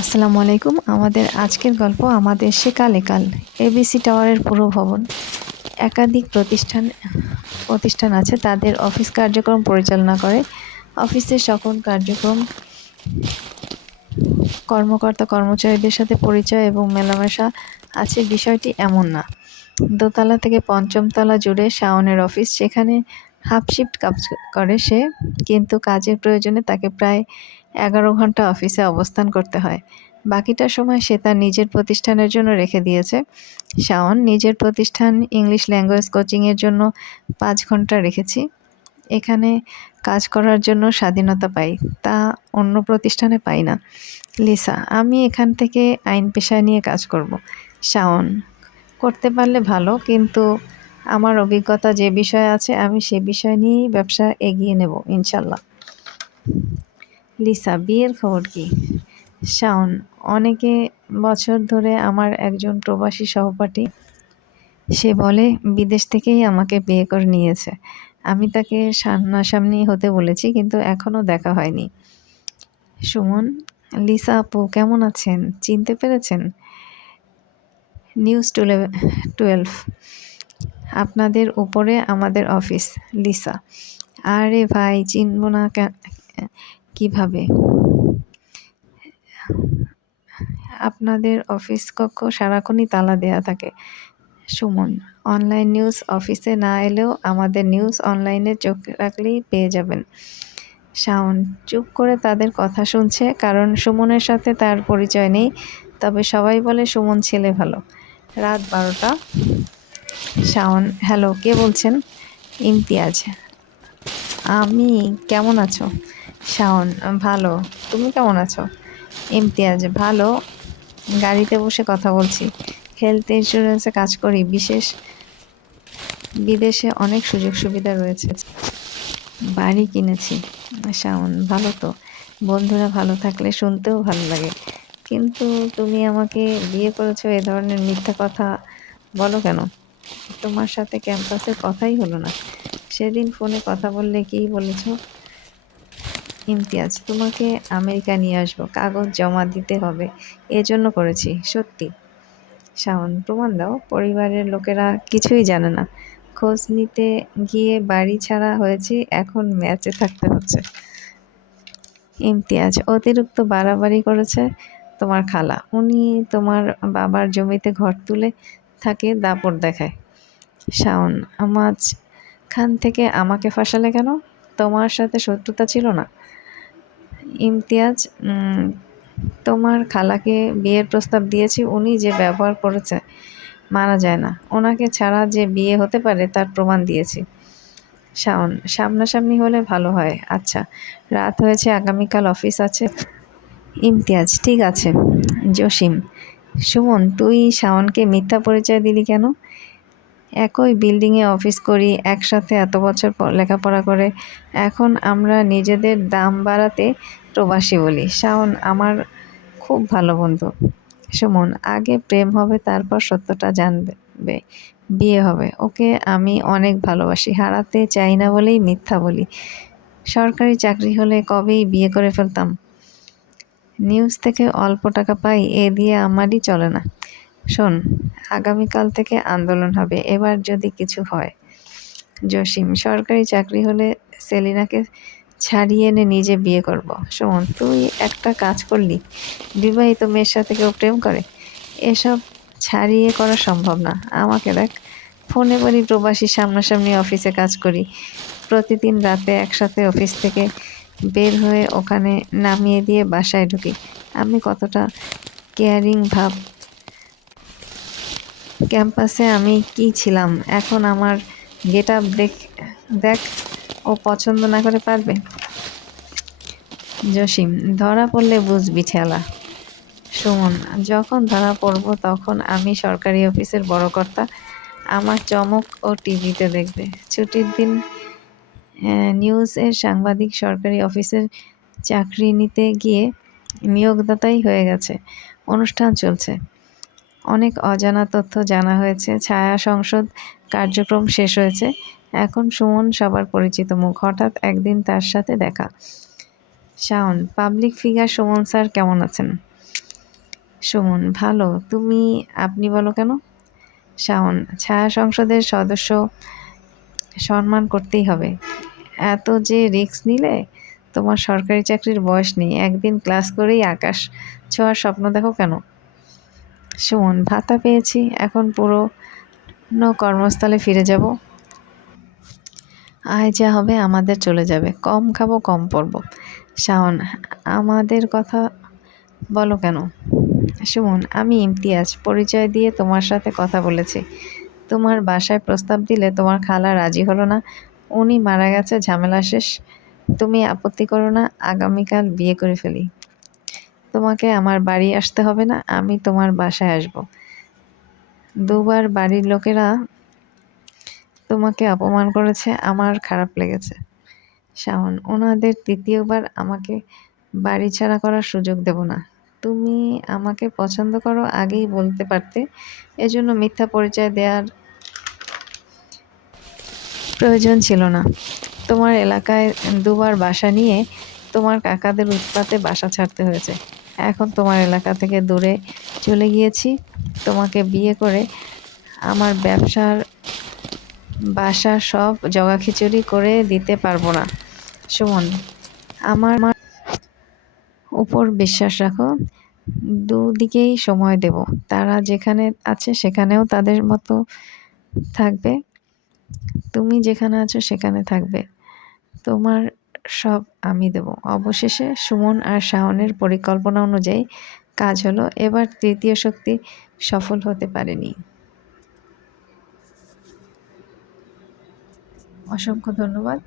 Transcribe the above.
আসসালামু আলাইকুম। আমাদের আজকের গল্প আমাদের সেকালে কাল। এবিসি টাওয়ারের পুরো ভবন। একাধিক প্রতিষ্ঠান আছে, তাদের অফিস কার্যক্রম পরিচালনা করে। অফিসের সকল কার্যক্রম কর্মকর্তা কর্মচারীদের সাথে পরিচয় এবং মেলামেশা আছে। বিষয়টি এমন না। দোতলা থেকে পঞ্চম তলা জুড়ে শাওনের অফিস। সেখানে হাফ শিফট কাজ করে সে, কিন্তু কাজের প্রয়োজনে তাকে প্রায় 11 ঘন্টা অফিসে অবস্থান করতে হয়। বাকিটা সময় সে তার নিজের প্রতিষ্ঠানের জন্য রেখে দিয়েছে। শাওন নিজের প্রতিষ্ঠান ইংলিশ ল্যাঙ্গুয়েজ কোচিংয়ের জন্য 5 ঘন্টা রেখেছি। এখানে কাজ করার জন্য স্বাধীনতা পাই, তা অন্য প্রতিষ্ঠানে পাই না। লিসা: আমি এখান থেকে আইন পেশায় নিয়ে কাজ করব। শাওন: করতে পারলে ভালো, কিন্তু আমার অভিজ্ঞতা যে বিষয়ে আছে আমি সে বিষয় নিয়েই ব্যবসা এগিয়ে নেব ইনশাল্লাহ। লিসা: বিয়ের খবর কি? শাওন: অনেকে বছর ধরে আমার একজন প্রবাসী সহপাঠী, সে বলে বিদেশ থেকেই আমাকে বিয়ে করে নিয়েছে। আমি তাকে সামনাসামনি হতে বলেছি, কিন্তু এখনো দেখা হয়নি। সুমন: লিসা আপু কেমন আছেন? চিনতে পেরেছেন? নিউজ 12, আপনাদের উপরে আমাদের অফিস। লিসা: আরে ভাই, চিনব না কিভাবে? আপনাদের অফিস কক্ষ সারাক্ষণই তালা দেয়া থাকে। সুমন: অনলাইন নিউজ অফিসে না এলেও আমাদের নিউজ অনলাইনে চোখ রাখলেই পেয়ে যাবেন। শাওন চুপ করে তাদের কথা শুনছে, কারণ সুমনের সাথে তার পরিচয় নেই, তবে সবাই বলে সুমন ছেলে ভালো। রাত 12টা। শাওন: হ্যালো, কে বলছেন? ইমতিয়াজ। আমি। কেমন আছো? শাওন: ভালো। তুমি কেমন আছো? ইমতিয়াজ: ভালো। গাড়িতে বসে কথা বলছি। হেলথ ইন্স্যুরেন্সে কাজ করি। বিদেশে অনেক সুযোগ সুবিধা রয়েছে। বাড়ি কিনেছি। শাওন: ভালো তো। বন্ধুরা ভালো থাকলে শুনতেও ভালো লাগে, কিন্তু তুমি আমাকে বিয়ে করেছো এ ধরনের মিথ্যা কথা বলো কেন? তোমার সাথে ক্যাম্পাসের কথাই হলো না। সেদিন ফোনে কথা বললে কী বলেছ? ইমতিয়াজ: তোমাকে আমেরিকা নিয়ে আসবো, কাগজ জমা দিতে হবে, এজন্য করেছি। সত্যি? শাওন: প্রমাণ দাও। পরিবারের লোকেরা কিছুই জানে না। খোঁজ নিতে গিয়ে বাড়ি ছাড়া হয়েছি, এখন ম্যাচে থাকতে হচ্ছে। ইমতিয়াজ: অতিরিক্ত বাড়াবাড়ি করেছে তোমার খালা, উনি তোমার বাবার জমিতে ঘর তুলে থাকে, দাপট দেখায়। শাওন: মাঝখান থেকে আমাকে ফাঁসালে কেন? তোমার সাথে শত্রুতা ছিল না? ইমতিয়াজ: তোমার খালাকে বিয়ের প্রস্তাব দিয়েছি, উনি যে ব্যবহার করেছে মানা যায় না। ওনাকে ছাড়া যে বিয়ে হতে পারে তার প্রমাণ দিয়েছি। শাওন: সামনাসামনি হলে ভালো হয়। আচ্ছা, রাত হয়েছে, আগামীকাল অফিস আছে। ইমতিয়াজ: ঠিক আছে। জসিম: সুমন, তুই শাওনকে মিথ্যা পরিচয় দিলি কেন? একই বিল্ডিংয়ে অফিস করি, একসাথে এত বছর লেখাপড়া করে, এখন আমরা নিজেদের দাম বাড়াতে প্রবাসী বলি। শাওন: আমার খুব ভালো বন্ধু। সুমন: আগে প্রেম হবে, তারপর সত্যটা জানবে, বিয়ে হবে। ওকে আমি অনেক ভালোবাসি, হারাতে চাই না বলেই মিথ্যা বলি। সরকারি চাকরি হলে কবেই বিয়ে করে ফেলতাম। নিউজ থেকে অল্প টাকা পাই, এ দিয়ে আমারই চলে না। শোন, আগামীকাল থেকে আন্দোলন হবে, এবার যদি কিছু হয়। জসিম: সরকারি চাকরি হলে সেলিনাকে ছাড়িয়ে এনে নিজে বিয়ে করব। সুমন: তুই একটা কাজ করলি, বিবাহিত মেয়ের সাথে কেউ প্রেম করে? এসব ছাড়িয়ে করা সম্ভব না। আমাকে দেখ, ফোনে বলি প্রবাসী, সামনাসামনি অফিসে কাজ করি, প্রতিদিন রাতে একসাথে অফিস থেকে বের হয়ে ওখানে নামিয়ে দিয়ে বাসায় ঢুকি। আমি কতটা কেয়ারিং ভাব। ক্যাম্পাসে আমি কি ছিলাম, এখন আমার গেট আপ দেখ। ও পছন্দ না করে পারবে? জসিম: ধরা পড়লে বুঝবি ঠেলা। সুমন: যখন ধরা পড়ব তখন আমি সরকারি অফিসের বড় কর্তা, আমার চমক ও টিভিতে দেখবে। ছুটির দিন নিউজের সাংবাদিক, সরকারি অফিসের চাকরি নিতে গিয়ে নিয়োগদাতাই হয়ে গেছে। অনুষ্ঠান চলছে, অনেক অজানা তথ্য জানা হয়েছে। ছায়া সংসদ কার্যক্রম শেষ হয়েছে, এখন সুমন সবার পরিচিত মুখ। হঠাৎ একদিন তার সাথে দেখা। Shaon: public figure Suman sir কেমন আছেন? সুমন: ভালো। তুমি আপনি বলো কেন? শাওন: ছায়া সংসদের সদস্য, সম্মান করতেই হবে। এত যে রিস্ক নিলে? তোমার সরকারি চাকরির বয়স নেই, একদিন ক্লাস করেই আকাশ ছোঁয়ার স্বপ্ন দেখো কেন? সুমন: ভাতা পেয়েছি, এখন পুরনো কর্মস্থলে ফিরে যাব। আয় যা হবে আমাদের চলে যাবে, কম খাবো কম পড়ব। শাওন: আমাদের কথা বলো কেন? সুমন: আমি ইমতিয়াজ, পরিচয় দিয়ে তোমার সাথে কথা বলেছি। তোমার বাসায় প্রস্তাব দিলে তোমার খালা রাজি হলো না। উনি মারা গেছে, ঝামেলা শেষ। তুমি আপত্তি করো না, আগামীকাল বিয়ে করে ফেলি। তোমাকে আমার বাড়ি আসতে হবে না, আমি তোমার বাসায় আসব। দুবার বাড়ির লোকেরা তোমাকে অপমান করেছে, আমার খারাপ লেগেছে। শাওন: ওনাদের তৃতীয়বার আমাকে বাড়ি ছাড়া করার সুযোগ দেব না। তুমি আমাকে পছন্দ করো, আগেই বলতে পারতে। এজন্য মিথ্যা পরিচয় দেওয়ার প্রয়োজন ছিল না। তোমার এলাকায় দুবার বাসা নিয়ে তোমার কাকাদের উৎপাতে বাসা ছাড়তে হয়েছে। এখন তোমার এলাকা থেকে দূরে চলে গিয়েছি। তোমাকে বিয়ে করে আমার ব্যবসার বাসা সব জগাখিচুড়ি করে দিতে পারবো না। সুমন: আমার উপর বিশ্বাস রাখো, দুদিকেই সময় দেব। তারা যেখানে আছে সেখানেও তাদের মতো থাকবে, তুমি যেখানে আছো সেখানে থাকবে। তোমার সব আমি দেব। অবশেষে সুমন আর শাওনের পরিকল্পনা অনুযায়ী কাজ হলো। এবার তৃতীয় শক্তি সফল হতে পারেনি। অসংখ্য ধন্যবাদ।